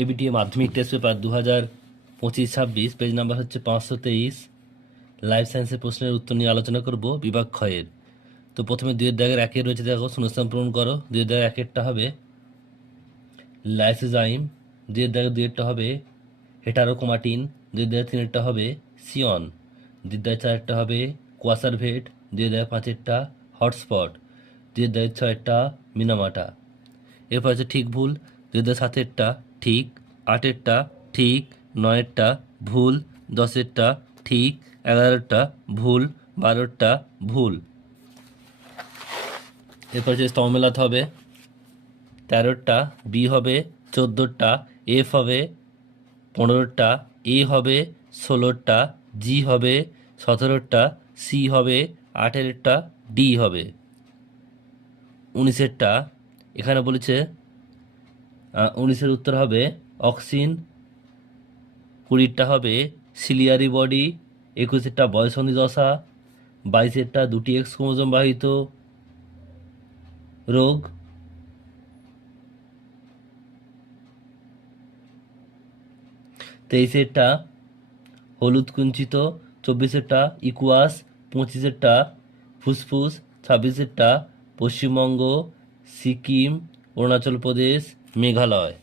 ABTA মাধ্যমিক test paper 2025-26, page number হচ্ছে 523। Life সায়েন্সের প্রশ্নের উত্তর নিয়ে আলোচনা করব বিভাগ ক্ষয়ের। তো প্রথমে 2-এর 1 রয়েছে, দেখো শূন্যস্থান পূরণ করো। 2-এর 1-এরটা হবে লাইসোজাইম, 2-এর 2-এরটা হবে হেটারোক্রোমাটিন, 2-এর 3-এরটা হবে সিয়ন, 2-এর 4-এরটা হবে কোয়াসারভেট, 2-এর 5-এরটা হটস্পট, 2-এর 6-এরটা মিনামাটা। এরপর হচ্ছে ঠিক ভুল। 2-এর 7-এরটা ঠিক, 8-এরটা ঠিক, 9-এরটা ভুল, 10-এরটা ঠিক, 11-টা ভুল, 12-টা ভুল। এরপর হচ্ছে স্তম্ভ মেলাতে হবে। 13-টা বি হবে, 14-টা এফ হবে, 15-টা এ হবে, 16-টা জি হবে, 17-টা সি হবে, 18-টা ডি হবে। 19-এরটা এখানে বলেছে 19-এর উত্তর হবে অক্সিন, 20-টা হবে সিলিয়ারি বডি, 21-এরটা বয়সন্ধি দশা, 22-এরটা 2টি এক্স ক্রোমোজোম বাহিত রোগ, 23-এরটা হলুদ কুঞ্চিত, 24-এরটা ইকুয়াস, 25-এরটা ফুসফুস, 26-এরটা পশ্চিমবঙ্গ, সিকিম, অরুণাচল প্রদেশ, মেঘালয়।